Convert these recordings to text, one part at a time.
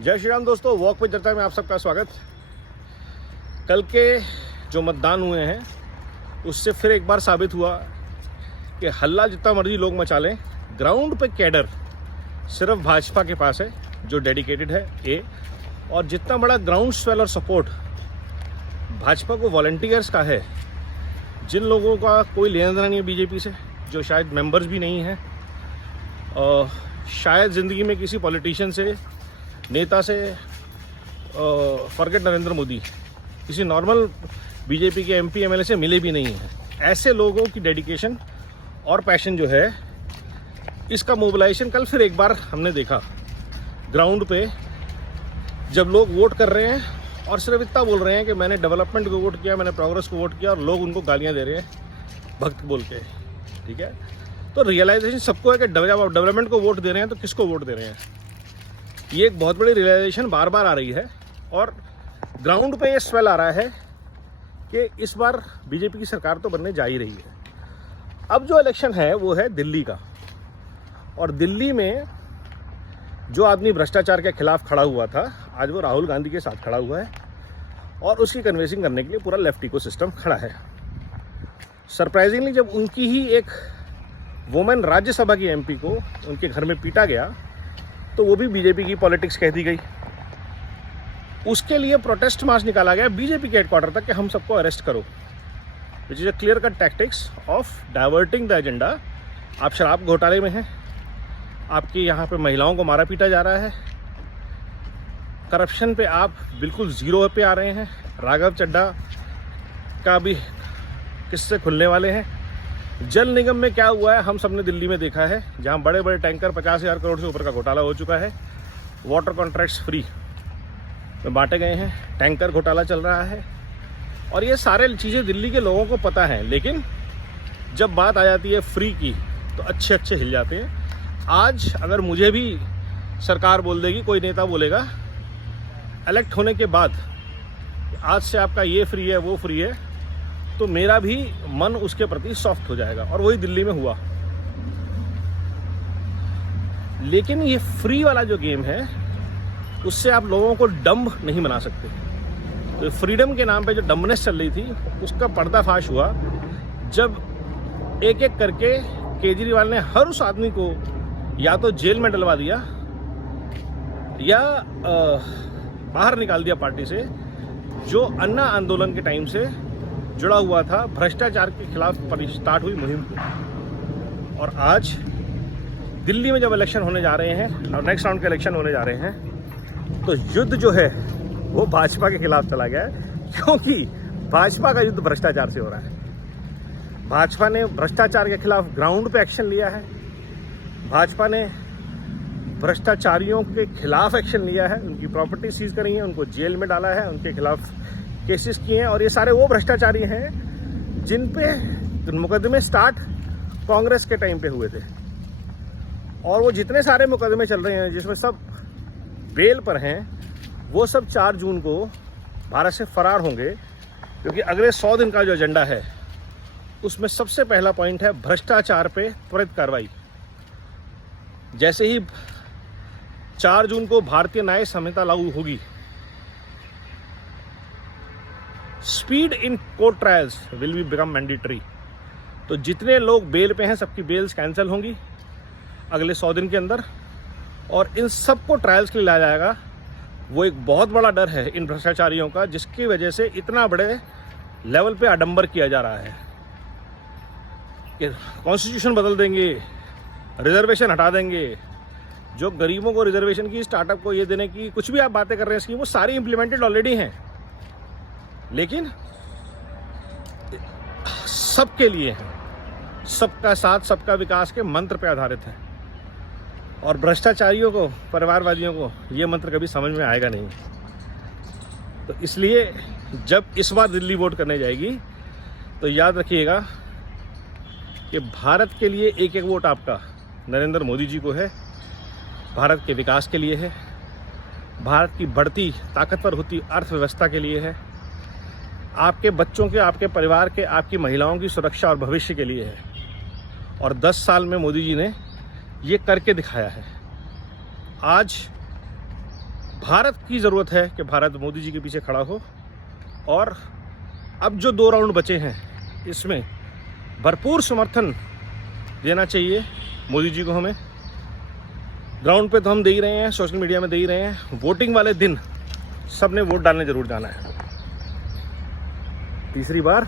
जय श्री राम दोस्तों, वॉक पे चर्चा में आप सबका स्वागत। कल के जो मतदान हुए हैं उससे फिर एक बार साबित हुआ कि हल्ला जितना मर्जी लोग मचा लें, ग्राउंड पे कैडर सिर्फ भाजपा के पास है जो डेडिकेटेड है और जितना बड़ा ग्राउंड स्वेल और सपोर्ट भाजपा को वॉलंटियर्स का है, जिन लोगों का कोई लेना देना नहीं है बीजेपी से, जो शायद मेंबर्स भी नहीं हैं, शायद ज़िंदगी में किसी पॉलिटिशियन से, नेता से, फॉरगेट नरेंद्र मोदी, किसी नॉर्मल बीजेपी के एमपी एमएलए से मिले भी नहीं हैं। ऐसे लोगों की डेडिकेशन और पैशन जो है, इसका मोबिलाइजेशन कल फिर एक बार हमने देखा ग्राउंड पे, जब लोग वोट कर रहे हैं और सिर्फ इतना बोल रहे हैं कि मैंने डेवलपमेंट को वोट किया, मैंने प्रोग्रेस को वोट किया, और लोग उनको गालियां दे रहे हैं भक्त बोल के। ठीक है, तो रियलाइजेशन सबको है कि डेवलपमेंट को वोट दे रहे हैं तो किसको वोट दे रहे हैं। ये एक बहुत बड़ी रियलाइजेशन बार बार आ रही है और ग्राउंड पे ये स्वेल आ रहा है कि इस बार बीजेपी की सरकार तो बनने जा ही रही है। अब जो इलेक्शन है वो है दिल्ली का, और दिल्ली में जो आदमी भ्रष्टाचार के खिलाफ खड़ा हुआ था, आज वो राहुल गांधी के साथ खड़ा हुआ है और उसकी कन्विंसिंग करने के लिए पूरा लेफ्ट इकोसिस्टम खड़ा है। सरप्राइजिंगली जब उनकी ही एक वुमेन राज्यसभा की एमपी को उनके घर में पीटा गया तो वो भी बीजेपी की पॉलिटिक्स कह दी गई। उसके लिए प्रोटेस्ट मार्च निकाला गया बीजेपी के हेडक्वार्टर तक कि हम सबको अरेस्ट करो, which is a clear cut tactics of diverting the agenda. आप शराब घोटाले में हैं, आपके यहाँ पे महिलाओं को मारा पीटा जा रहा है, करप्शन पे आप बिल्कुल ज़ीरो पे आ रहे हैं, राघव चड्ढा का भी किस्से खुलने वाले हैं। जल निगम में क्या हुआ है हम सब ने दिल्ली में देखा है, जहाँ बड़े बड़े टैंकर 50,000 करोड़ से ऊपर का घोटाला हो चुका है, वाटर कॉन्ट्रैक्ट्स फ्री में बांटे गए हैं, टैंकर घोटाला चल रहा है, और ये सारे चीज़ें दिल्ली के लोगों को पता है। लेकिन जब बात आ जाती है फ्री की तो अच्छे अच्छे हिल जाते हैं। आज अगर मुझे भी सरकार बोल देगी, कोई नेता बोलेगा इलेक्ट होने के बाद आज से आपका ये फ्री है वो फ्री है, तो मेरा भी मन उसके प्रति सॉफ्ट हो जाएगा, और वही दिल्ली में हुआ। लेकिन ये फ्री वाला जो गेम है उससे आप लोगों को डम्ब नहीं बना सकते। तो फ्रीडम के नाम पे जो डम्बनेस चल रही थी उसका पर्दाफाश हुआ जब एक एक करके केजरीवाल ने हर उस आदमी को या तो जेल में डलवा दिया या बाहर निकाल दिया पार्टी से, जो अन्ना आंदोलन के टाइम से जुड़ा हुआ था भ्रष्टाचार के खिलाफ स्टार्ट हुई मुहिम को। और आज दिल्ली में जब इलेक्शन होने जा रहे हैं और नेक्स्ट राउंड के इलेक्शन होने जा रहे हैं, तो युद्ध जो है वो भाजपा के खिलाफ चला गया है, क्योंकि भाजपा का युद्ध भ्रष्टाचार से हो रहा है। भाजपा ने भ्रष्टाचार के खिलाफ ग्राउंड पे एक्शन लिया है, भाजपा ने भ्रष्टाचारियों के खिलाफ एक्शन लिया है, उनकी प्रॉपर्टी सीज करी है, उनको जेल में डाला है, उनके खिलाफ केसेस किए हैं। और ये सारे वो भ्रष्टाचारी हैं जिन पे मुकदमे स्टार्ट कांग्रेस के टाइम पे हुए थे, और वो जितने सारे मुकदमे चल रहे हैं जिसमें सब बेल पर हैं, वो सब 4 जून को भारत से फरार होंगे, क्योंकि अगले 100 दिन का जो एजेंडा है उसमें सबसे पहला पॉइंट है भ्रष्टाचार पे त्वरित कार्रवाई। जैसे ही 4 जून को भारतीय न्याय संहिता लागू होगी, speed in court trials will be become mandatory. तो जितने लोग बेल पे हैं सबकी बेल्स कैंसिल होंगी अगले 100 दिन के अंदर, और इन सबको ट्रायल्स के लिए लाया जाएगा। वो एक बहुत बड़ा डर है इन भ्रष्टाचारियों का, जिसकी वजह से इतना बड़े लेवल पे आडंबर किया जा रहा है कि कॉन्स्टिट्यूशन बदल देंगे, रिजर्वेशन हटा देंगे, जो गरीबों को रिजर्वेशन की, स्टार्टअप को ये देने की कुछ भी आप बातें कर रहे हैं स्कीम, वो सारी इंप्लीमेंटेड ऑलरेडी हैं, लेकिन सबके लिए है, सबका साथ सबका विकास के मंत्र पे आधारित है। और भ्रष्टाचारियों को, परिवारवादियों को ये मंत्र कभी समझ में आएगा नहीं। तो इसलिए जब इस बार दिल्ली वोट करने जाएगी तो याद रखिएगा कि भारत के लिए एक एक वोट आपका नरेंद्र मोदी जी को है, भारत के विकास के लिए है, भारत की बढ़ती ताकतवर होती अर्थव्यवस्था के लिए है, आपके बच्चों के, आपके परिवार के, आपकी महिलाओं की सुरक्षा और भविष्य के लिए है। और 10 साल में मोदी जी ने ये करके दिखाया है। आज भारत की ज़रूरत है कि भारत मोदी जी के पीछे खड़ा हो, और अब जो 2 राउंड बचे हैं इसमें भरपूर समर्थन देना चाहिए मोदी जी को। हमें ग्राउंड पे तो हम दे ही रहे हैं, सोशल मीडिया में दे ही रहे हैं, वोटिंग वाले दिन सब ने वोट डालने ज़रूर जाना है। तीसरी बार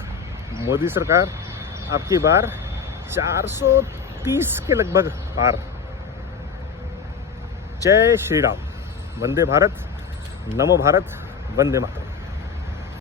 मोदी सरकार, अब की बार 430 के लगभग पार। जय श्री राम, वंदे भारत, नमो भारत, वंदे मातरम।